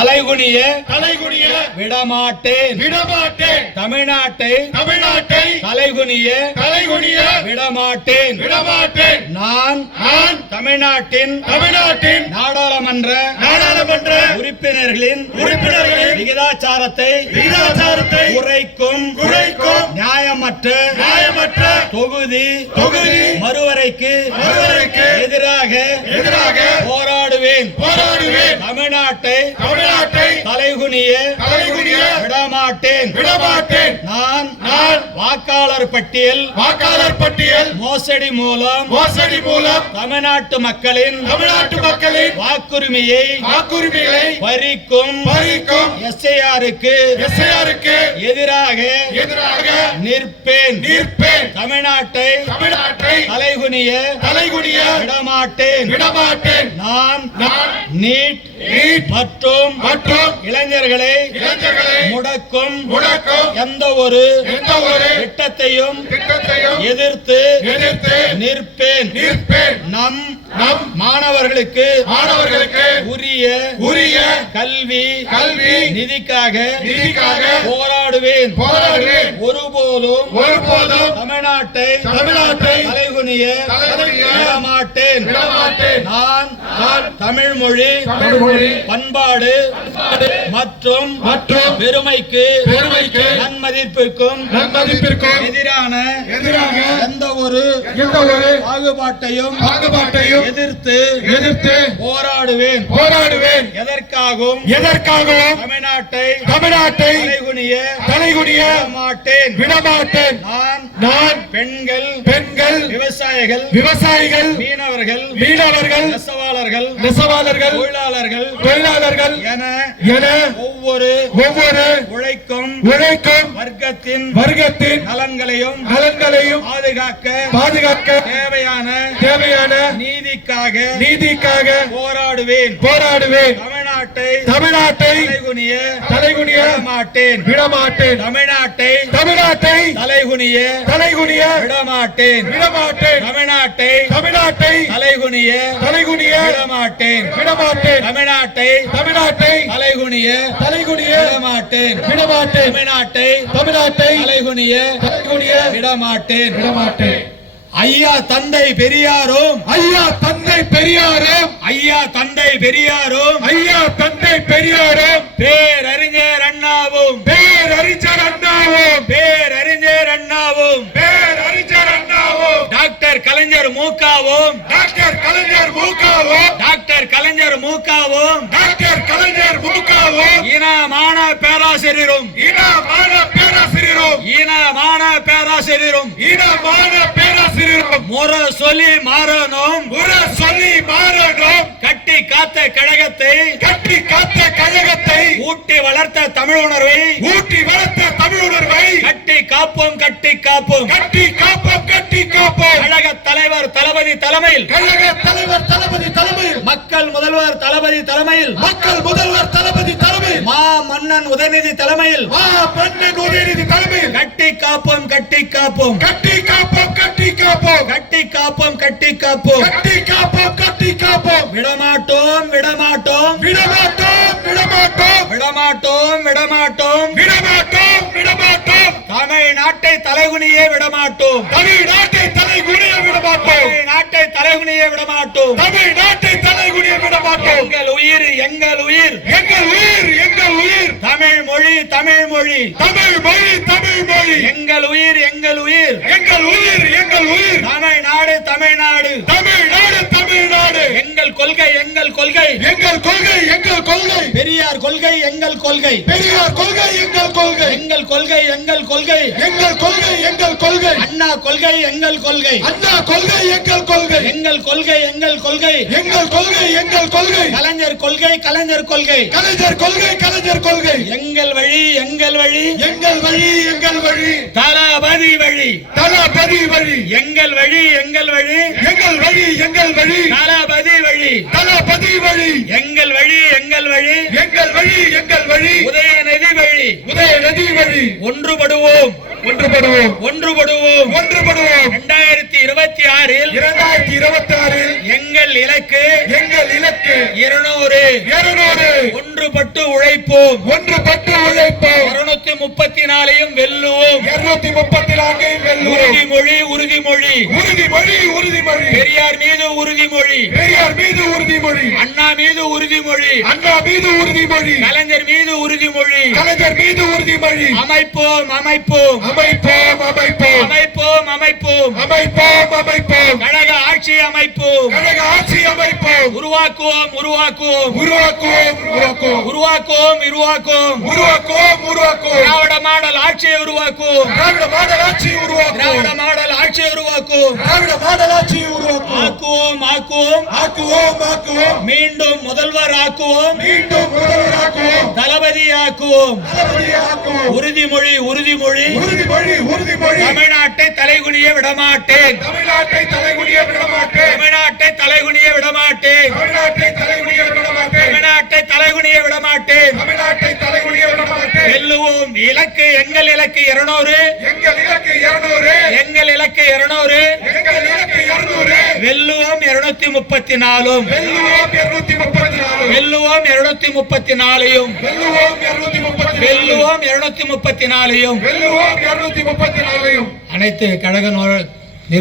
தலைகுனிய தலைகுனிய விடமாட்டேன். விடமாட்டேன். தமிழ்நாட்டை தமிழ்நாட்டை தலைகுனிய தலைகுனிய விடமாட்டேன். விடமாட்டேன். நான் நான் தமிழ்நாட்டின் தமிழ்நாட்டின் நாடாளுமன்ற நாடாளுமன்ற உறுப்பினர்களின் உறுப்பினர்களின் விகிதாச்சாரத்தை விகிதாச்சாரத்தை குறைக்கும் குறைக்கும் நியாயமற்ற நியாயமற்ற தொகுதி தொகுதி மறுவரைக்கு மறுவரைக்கு எதிராக எதிராக போராடுவேன் போராடுவேன் தமிழ்நாட்டை தமிழ்நாட்டை தலைகுனிய தலைகுனிய விடமாட்டேன். விடமாட்டேன். நான் நான் வாக்காளர் பட்டியல் வாக்காளர் பட்டியல் மோசடி மூலம் மோசடி மூலம் தமிழ்நாட்டு மக்களின் தமிழ்நாட்டு மக்களின் வாக்குரிமையை வாக்குரிமைகளை பறிக்கும் பறிக்கும் எஸ்ஐஆருக்கு எஸ்ஐஆருக்கு எதிராக எதிராக நிற்பேன். நிற்பேன். தமிழ்நாட்டை தமிழ்நாட்டை தலைகுனிய தலைகுனிய விடமாட்டேன். விடமாட்டேன். நான் நான் நீட் நீட் மற்றும் மற்றும் இளைஞர்களை இளைஞர்களை முடக்கும் முடக்கும் எந்த ஒரு எந்த ஒரு திட்டத்தையும் திட்டத்தையும் எதிர்த்து எதிர்த்து நிற்பேன். நிற்பேன். நம் நம் மாணவர்களுக்கு மாணவர்களுக்கு உரிய உரிய கல்வி கல்வி நிதிக்காக நிதிக்காக போராடுவேன். போராடுவேன். ஒருபோதும் ஒருபோதும் தமிழ்நாட்டை தமிழ்நாட்டை தலைகுனிய தலைகுனிய விடமாட்டேன். நான் தமிழ் மொழி பண்பாடு மற்றும் மற்றும் பெருமைக்கு பெருமைக்கு நன்மதிப்பிற்கும் நன்மதிப்பிற்கும் எதிரான எதிராக எந்த ஒரு எந்த ஒரு பாகுபாட்டையும் பாகுபாட்டையும் எதிர்த்து எதிர்த்து போராடுவேன். போராடுவேன். எதற்காகவும் எதற்காகவும் தமிழ்நாட்டை தமிழ்நாட்டை தலைகுனிய தலைகுனிய மாட்டேன் விடமாட்டேன். நான் நான் பெண்கள் பெண்கள் விவசாயிகள் விவசாயிகள் மீனவர்கள் மீனவர்கள் நெசவாளர்கள் நெசவாளர்கள் தொழிலாளர்கள் தொழிலாளர்கள் என என ஒவ்வொரு ஒவ்வொரு உழைக்கும் உழைக்கும் வர்க்கத்தின் வர்க்கத்தின் நலன்களையும் நலன்களையும் பாதுகாக்க பாதுகாக்க தேவையான தேவையான நீதிக்காக நீதிக்காக போராடுவேன். போராடுவேன். தமிழ்நாட்டை தமிழ்நாட்டை தலைகுனிய தலைகுனிய விடமாட்டேன். விடமாட்டேன். தமிழ்நாட்டை தமிழ்நாட்டை தலைகுனிய தலைகுனிய விடமாட்டேன். விடமாட்டேன். தமிழ்நாட்டை தமிழ்நாட்டை தலைகுனிய தலைகுனிய விடமாட்டேன். விடமாட்டேன். தமிழ்நாட்டை தமிழ்நாட்டை தலைகுனிய தலைகுனிய விடமாட்டேன். விடமாட்டேன். தமிழ்நாட்டை தமிழ்நாட்டை தலைகுனிய தலைகுனிய விடமாட்டேன். விடமாட்டேன். ஐயா தந்தை பெரியாரும் ஐயா தந்தை பெரியாரும் ஐயா தந்தை பெரியாரும் ஐயா தந்தை பெரியாரும் பேரறிஞர் அண்ணாவும் பேரறிஞர் அண்ணாவும் பேரறிஞர் அண்ணாவும் பேரறிஞர் அண்ணாவும் டாக்டர் கலைஞர் மூக்காவும் டாக்டர் கலைஞர் மூக்காவும் டாக்டர் கலைஞர் மூக்காவும் டாக்டர் கலைஞர் மூக்காவும் இனமான பேராசிரியரும் இனமான பேராசிரியரும் இனமான பேராசிரியரும் இனமான பேராசிரியரும் முற சொல்லி மாறணும். உர சொல்லி மாறணும். கட்டி காத்த கழகத்தை. கட்டி காத்த கழகத்தை. ஊட்டி வளர்த்த தமிழ் உணர்வை. ஊட்டி வளர்த்த தமிழ் உணர்வை. கட்டி காப்போம் கட்டி காப்போம். கட்டி காப்போம் கட்டி காப்போம். கழக தலைவர் தளபதி தலைமையில். கழக தலைவர் தளபதி தலைமையில். மக்கள் முதல்வர் தளபதி தலைமையில். மக்கள் முதல்வர் தளபதி தலைமையில். மா மன்னன் உதயநிதி தலைமையில். மா பெண்ணன் உதயநிதி தலைமையில். கட்டி காப்போம் கட்டி காப்போம். கட்டி காப்போம். கட்டி காப்போம் கட்டி காப்போம். விடமாட்டோம் விடமாட்டோம். விடமாட்டோம் விடமாட்டோம். விடமாட்டோம் விடமாட்டோம். விடமாட்டோம் விடமாட்டோம். தமிழ்நாட்டை தலைகுனியே விடமாட்டோம். தமிழ்நாட்டை தலைகுனிய விடமாட்டோம். தமிழ்நாட்டை தலைகுனியே விடமாட்டோம். தமிழ்நாட்டை தலைகுனிய விடமாட்டோம். எங்கள் உயிர் எங்கள் உயிர். எங்கள் உயிர் உயிர். தமிழ் மொழி தமிழ் மொழி. தமிழ் மொழி தமிழ் மொழி. எங்கள் உயிர் எங்கள் உயிர். எங்கள் உயிர் எங்கள் உயிர். தமிழ்நாடு தமிழ்நாடு. தமிழ்நாடு தமிழ்நாடு. எங்கள் கொள்கை எங்கள் கொள்கை. எங்கள் கொள்கை எங்கள் கொள்கை. பெரியார் கொள்கை எங்கள் கொள்கை. பெரியார் கொள்கை எங்கள் கொள்கை. எங்கள் கொள்கை எங்கள் கொள்கை. எங்கள் கொள்கை எங்கள் கொள்கை. அண்ணா கொள்கை எங்கள் கொள்கை. அண்ணா கொள்கை எங்கள் கொள்கை. எங்கள் கொள்கை எங்கள் கொள்கை. எங்கள் கொள்கை எங்கள் கொள்கை. கலைஞர் கொள்கை கலைஞர் கொள்கை. கலைஞர் கொள்கை கலைஞர் கொள்கை. எங்கள் வழி எங்கள் வழி. எங்கள் வழி எங்கள் வழி. தளபதி வழி. தளபதி வழி. எங்கள் வழி எங்கள் வழி. எங்கள் வழி எங்கள் வழி. தளபதி வழி. தளபதி வழி. எங்கள் வழி எங்கள் வழி. எங்கள் வழி எங்கள் வழி. உதயநிதி வழி உதயநிதி வழி ஒன்றுபடுவோம். ஒன்றுபடுவோம். ஒன்றுபடுவோம். ஒன்றுபடுவோம். இரண்டாயிரத்தி இருபத்தி ஆறில் இரண்டாயிரத்தி இருபத்தி ஆறில் எங்கள் இலக்கு எங்கள் இலக்கு இருநூறு. இருநூறு. ஒன்றுபட்டு உழைப்போம். ஒன்றுபட்டு உழைப்போம். இருநூத்தி முப்பத்தி நாலையும் வெல்லுவோம். இருநூத்தி முப்பத்தி நான்கை வெல்லுவோம். உறுதிமொழி உறுதிமொழி. உறுதிமொழி உறுதிமொழி. பெரியார் மீது உறுதிமொழி. பெரியார் மீது உறுதிமொழி. அண்ணா மீது உறுதிமொழி. அண்ணா மீது உறுதிமொழி. கலைஞர் மீது உறுதிமொழி. கலைஞர் மீது உறுதிமொழி. அமைப்போம் அமைப்போம். அமைப்போம் அமைப்போம். அமைப்போம் அமைப்போம். அமைப்போம் அமைப்போம். ஆட்சி அமைப்போம். கழக ஆட்சி அமைப்போம். உருவாக்குவோம் உருவாக்குவோம். உருவாக்குவோம் உருவாக்குவோம். உருவாக்குவோம் உருவாக்குவோம். உருவாக்குவோம் உருவாக்குவோம். திராவிட மாடல் ஆட்சியை உருவாக்குவோம். திராவிட மாடல் ஆட்சி உருவாக்குவோம். திராவிட மாடல் ஆட்சியை உருவாக்குவோம். திராவிட மாடல் ஆட்சி உருவாக்குவோம். ஆக்குவோம் ஆக்குவோம். ஆக்குவோம் ஆக்குவோம். மீண்டும் முதல்வர் ஆக்குவோம். மீண்டும் முதல்வராக்குவோம் தளபதி ஆக்குவோம். தளபதி ஆக்குவோம். உறுதிமொழி உறுதிமொழி. உறுதிமொழி உறுதிமொழி. தமிழ்நாட்டை தலைகுனிய விடமாட்டேன். தமிழ்நாட்டை தலைகுனிய விடமாட்டேன். தமிழ்நாட்டை தலைகுனிய விடமாட்டேன். தமிழ்நாட்டை தலைகுனிய விடமாட்டேன். தமிழ்நாட்டை தலைகுனிய விடமாட்டேன். தமிழ்நாட்டை தலைகுனிய விடமாட்டேன். வெல்லுவோம் இலக்கு எங்கள் இலக்கு இருநூறு. எங்கள் இலக்கு இருநூறு. எங்கள் இலக்கு இருநூறு. எங்கள் இலக்கு இருநூறு. வெல்லுவோம் இருநூத்தி முப்பத்தி நாலும் வெல்லுவோம் இருநூத்தி முப்பத்தி நாலு வெல்லுவோம் இருநூத்தி முப்பத்தி நாலையும் வெல்லுவோம் இருநூத்தி முப்பத்தி வெல்லுவோம் இருநூத்தி முப்பத்தி நாலையும் வெல்லுவோம் இருநூத்தி முப்பத்தி நாலையும் அனைத்து கழக